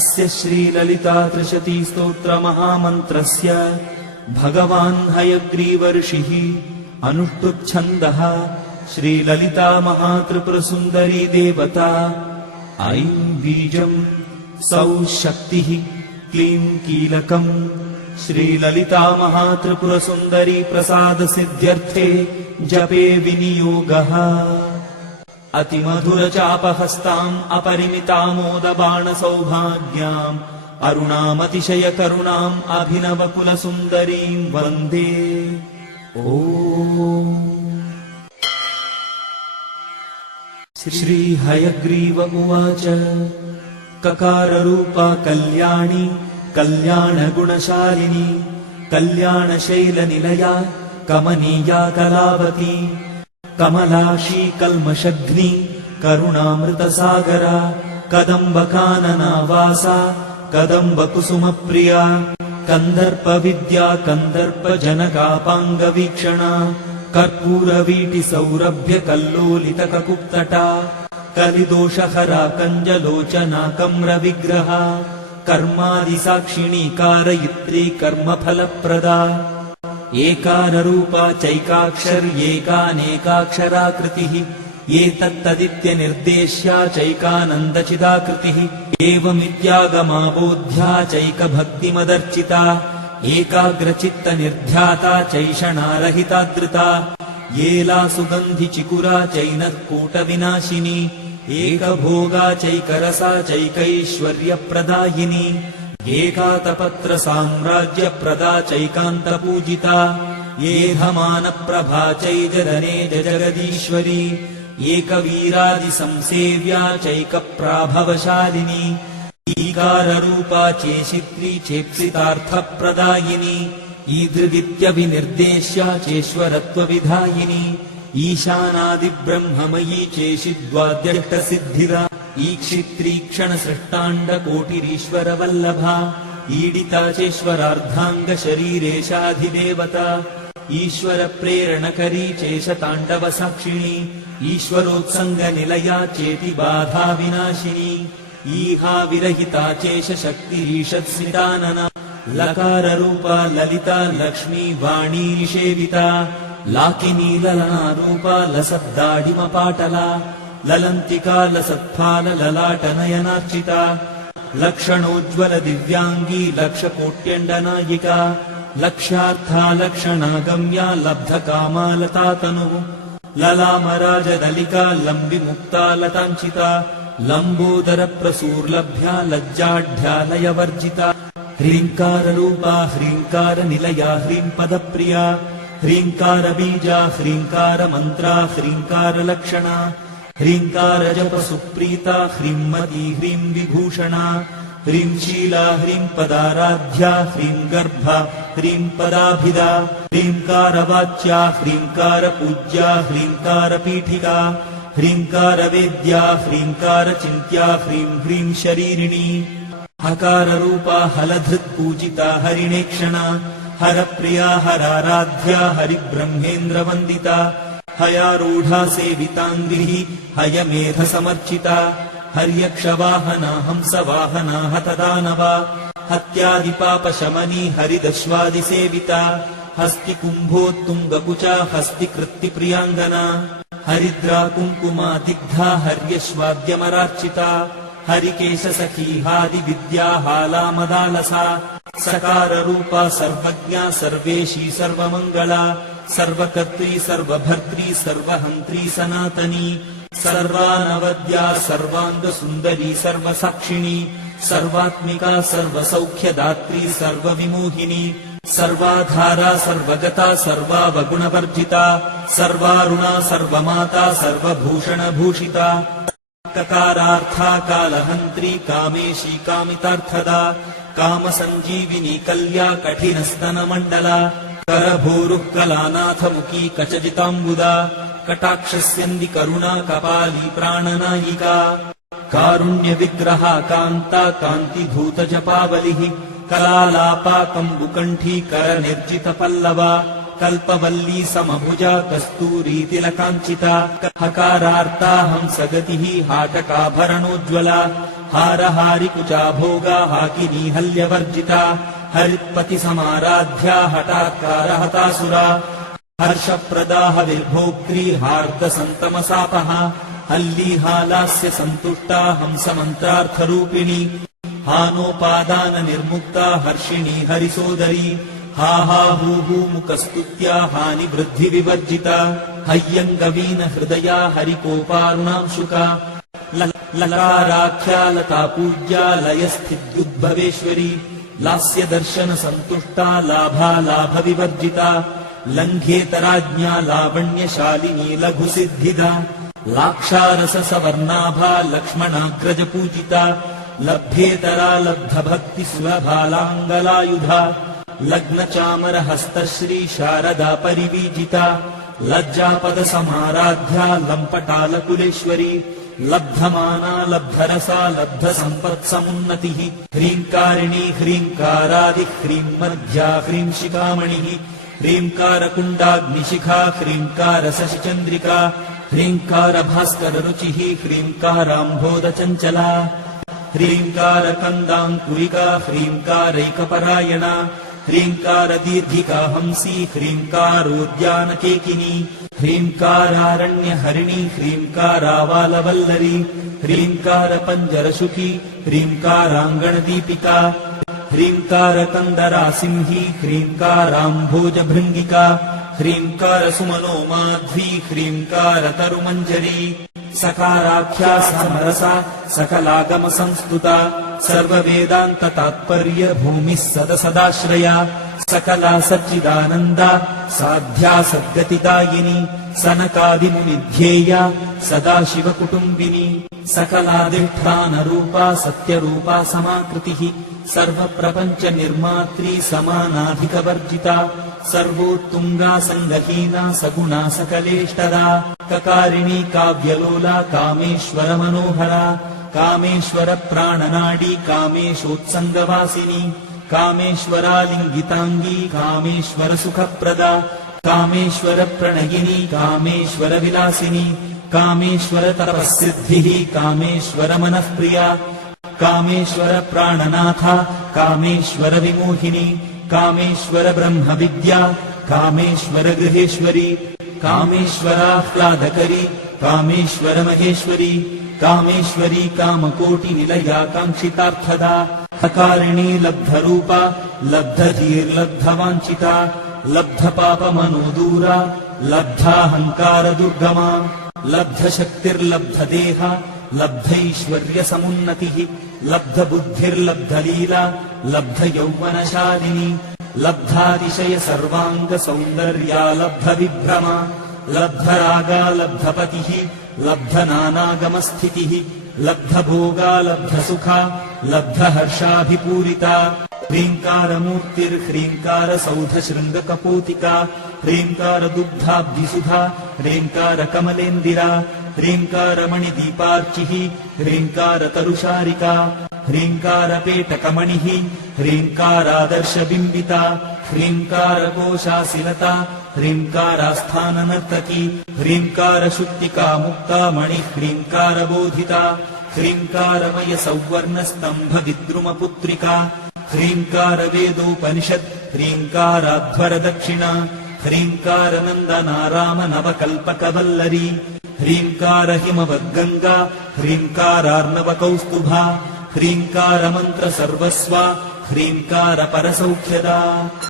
अस्य श्रीललितात्रिशती स्तोत्रमहामन्त्रस्य भगवान् हयग्रीवर्षिः अनुष्टुप्छन्दः श्रीललिता महात्रिपुरसुन्दरी देवता। ऐं बीजम्, सौः शक्तिः, क्लीं कीलकम्। श्रीललिता महात्रिपुरसुन्दरी प्रसादसिद्ध्यर्थे जपे विनियोगः। अतिमधुरचापहस्ताम् अपरिमितामोदबाणसौभाग्याम् अरुणामतिशयकरुणाम् अभिनवकुलसुन्दरीम् वन्दे। ॐ श्रीहयग्रीव उवाच। ककाररूपा कल्याणी कल्याणगुणशालिनी कल्याणशैलनिलया कमनीया कलावती कमलाशी कल्मषघ्नी करुणामृतसागरा कदम्बकाननावासा कदम्बकुसुमप्रिया कन्दर्पविद्या कन्दर्पजनकापाङ्गवीक्षणा कर्पूरवीटिसौरभ्य कल्लोलितककुप्तटा कलिदोषहरा कञ्जलोचना कम्रविग्रहा कर्मादिसाक्षिणी कारयित्री कर्मफलप्रदा एकाररूपा चैकाक्षर्येकानेकाक्षराकृतिः एतत्तदित्यनिर्देश्या चैकानन्दचिदाकृतिः एवमित्यागमाबोध्या चैकभक्तिमदर्चिता एकाग्रचित्तनिर्ध्याता चैषणारहितादृता येला सुगन्धिचिकुरा चैनत्कूटविनाशिनी एकभोगा चैकरसा चैकैश्वर्यप्रदायिनी एकातपत्रसाम्राज्यप्रदा चैकान्तपूजिता येधमानप्रभा चैजनने जगदीश्वरी एकवीरादिसंसेव्या चैकप्राभवशालिनी ईकाररूपा चेशित्री चेप्सितार्थप्रदायिनी ईदृगित्यभिनिर्देश्या चेश्वरत्वविधायिनी ईशानादिब्रह्ममयी चेशिद्वाद्यष्टसिद्धिदा ईक्षित्रीक्षणसृष्टाण्डकोटिरीश्वरवल्लभा ईडिता चेश्वरार्धाङ्गशरीरेशाधिदेवता ईश्वरप्रेरणकरी चेशताण्डवसाक्षिणी ईश्वरोत्सङ्गनिलया चेतिबाधाविनाशिनी ईहाविरहिता चेशशक्तिरीषत्सितानना लकाररूपा ललिता लक्ष्मी वाणी निषेविता लाकिनी ललनारूपा लसद्दाडिमपाटला ललन्तिका लसत्फाल ललाटनयनार्चिता लक्षणोज्ज्वल दिव्याङ्गी लक्षकोट्यण्डनायिका लक्ष्यार्था लक्षणागम्या लब्धकामा लतातनुः ललामराजदलिका लम्बिमुक्ता लताञ्चिता लम्बोदरप्रसूर्लभ्या लज्जाढ्यालयवर्जिता ह्रीङ्काररूपा ह्रीङ्कारनिलया ह्रीम्पदप्रिया ह्रीङ्कारबीजा ह्रीङ्कारमन्त्रा ह्रीङ्कारलक्षणा ह्रीङ्कारजपसुप्रीता ह्रीम्मती ह्रीं विभूषणा ह्रींशीला ह्रीम्पदाराध्या ह्रीङ्गर्भा ह्रीम्पदाभिदा ह्रीङ्कारवाच्या ह्रीङ्कारपूज्या ह्रीङ्कारपीठिका ह्रीङ्कारवेद्या ह्रीङ्कारचिन्त्या ह्रीं ह्रीं शरीरिणी हकाररूपा हलधृत्पूजिता हरिणेक्षणा हरप्रिया हराराध्या हरिब्रह्मेन्द्रवन्दिता हयारूढा सेविताङ्गिः हयमेधसमर्चिता हर्यक्षवाहना हंसवाहना हतदानवा हत्यादिपापशमनी हरिदश्वादिसेविता हस्तिकुम्भोत्तुङ्गकुचा हस्तिकृत्तिप्रियाङ्गना हरिद्रा कुङ्कुमा दिग्धा हर्यश्वाद्यमरार्चिता हरिकेशसखी हादिविद्या हालामदालसा सकाररूपा सर्वज्ञा सर्वेशी सर्वमङ्गला सर्वकर्त्री सर्वभर्त्री सर्वहन्त्री सनातनी सर्वानवद्या सर्वाङ्गसुन्दरी सर्वसाक्षिणी सर्वात्मिका सर्वसौख्यदात्री सर्वविमोहिनी सर्वाधारा सर्वगता सर्वावगुणवर्जिता सर्वारुणा सर्वमाता सर्वभूषणभूषिता ककारार्था कालहन्त्री कामेशी कामितार्थदा कामसञ्जीविनी कल्या कठिनस्तनमण्डला करभूरुः कलानाथमुखी कचजिताम्बुदा कटाक्षस्यन्दी करुणा कपाली प्राणनायिका कारुण्यविग्रहा कान्ता कान्तिधूतजपावलिः कलालापा कम्बुकण्ठी करनिर्जितपल्लवा कल्पवल्ली समभुजा कस्तूरी तिलकाञ्चिता हकारार्ता हंसगतिः हाटकाभरणोज्ज्वला हारहारिकुचा भोगा हाकिनी हल्यवर्जिता हरित्पति समाराध्या हठात्कारहतासुरा हर्षप्रदा हविर्भोक्त्री हार्दसन्तमसापः हल्लीहालास्य सन्तुष्टा हंसमन्त्रार्थरूपिणी हानोपादान निर्मुक्ता हर्षिणी हरिसोदरी हा हा हू हू मुखस्तुत्या हानि वृद्धि विवर्जिता हय्यङ्गवीन हृदया हरिकोपारुणांशुका ललाराख्या लता पूज्या लयस्थित्युद्भवेश्वरी लास्य दर्शन सन्तुष्टा लाभा लाभ विवर्जिता लङ्घेतराज्ञा लावण्यशालिनी लघुसिद्धिदा लाक्षारस सवर्णाभा लक्ष्मणाग्रज पूजिता लभ्येतरा लब्धभक्ति सुलभालाङ्गलायुधा लग्नचामर हस्तश्री शारदा परिवीजिता लज्जापद समाराध्या लम्पटालकुलेश्वरी लब्धमाना लब्धरसा लब्धसम्पत्समुन्नतिः ह्रीङ्कारिणी ह्रीङ्कारादि ह्रीन्मध्या ह्रींशिखामणिः ह्रीङ्कारकुण्डाग्निशिखा ह्रीङ्कारशशिचन्द्रिका ह्रीङ्कारभास्कररुचिः ह्रीङ्काराम्भोदचञ्चला ह्रीङ्कारकन्दाङ्कुरिका ह्रीङ्कारैकपरायणा ह्रीङ्कारदीर्घिका हंसी ह्रीङ्कारोद्यानकेकिनी ह्रीङ्कारारण्यहरिणी ह्रीङ्कारावालवल्लरी ह्रीङ्कारपञ्जरसुखी ह्रीङ्काराङ्गणदीपिका ह्रीङ्कारकन्दरासिंही ह्रीङ्काराम्भोजभृङ्गिका ह्रीङ्कारसुमनोमाध्वी ह्रीङ्कारतरुमञ्जरी सकाराख्या समरसा सकलागमसंस्तुता सर्ववेदान्ततात्पर्य भूमिः सदसदाश्रया सकला सच्चिदानन्दा साध्या सद्गतिदायिनी सनकादिमुनिध्येया सदाशिवकुटुम्बिनी सकलाधिष्ठानरूपा सत्यरूपा समाकृतिः सर्वप्रपञ्च निर्मात्री समानाधिकवर्जिता सर्वोत्तुङ्गा सङ्गहीना सगुणा सकलेष्टदा ककारिणी काव्यलोला कामेश्वर मनोहरा कामेश्वर प्राणनाडी कामेशोत्सङ्गवासिनी कामेश्वरालिङ्गिताङ्गी कामेश्वर सुखप्रदा कामेश्वर प्रणयिनी कामेश्वर विलासिनी कामेश्वर तपःसिद्धिः कामेश्वर मनःप्रिया कामेश्वर प्राणनाथा कामेश्वर विमोहिनी कामेश्वर ब्रह्मविद्या कामेश्वर गृहेश्वरी कामेश्वराह्लादकरी कामेश्वर महेश्वरी कामेश्वरी कामकोटिनिलया काङ्क्षितार्थदा हकारिणी लब्धरूपा लब्धधीर्लब्धवाञ्छिता लब्धपापमनोदूरा लब्धाहङ्कारदुर्गमा लब्धशक्तिर्लब्धदेहा लब्धैश्वर्यसमुन्नतिः लब्धबुद्धिर्लब्धलीला लब्धयौवनशालिनी लब्धातिशय सर्वाङ्गसौन्दर्या लब्धविभ्रमा लब्धरागा लब्धपतिः लब्धनानागमस्थितिः लब्धभोगा लब्धसुखा लब्धहर्षाभिपूरिता ह्रीङ्कारमूर्तिर्ह्रीङ्कारसौधशृङ्गकपोतिका ह्रीङ्कारदुग्धाब्धिसुधा ह्रीङ्कारकमलेन्दिरा ह्रीङ्कारमणिदीपार्चिः ह्रीङ्कारतरुशारिका ह्रीङ्कारपेटकमणिः ह्रीङ्कारादर्शबिम्बिता ह्रीङ्कारकोशाशिलता ह्रीङ्कारास्थाननर्तकी ह्रीङ्कारशुक्तिका मुक्ता मणिः ह्रीङ्कारबोधिता ह्रीङ्कारमय सौवर्णस्तम्भविद्रुमपुत्रिका ह्रीङ्कारवेदोपनिषत् ह्रीङ्काराध्वरदक्षिणा ह्रीङ्कारनन्दनारामनवकल्पकवल्लरी ह्रीङ्कारहिमवद्गङ्गा ह्रीङ्कारार्णवकौस्तुभा ह्रीङ्कारमन्त्रसर्वस्वा ह्रीङ्कारपरसौख्यदा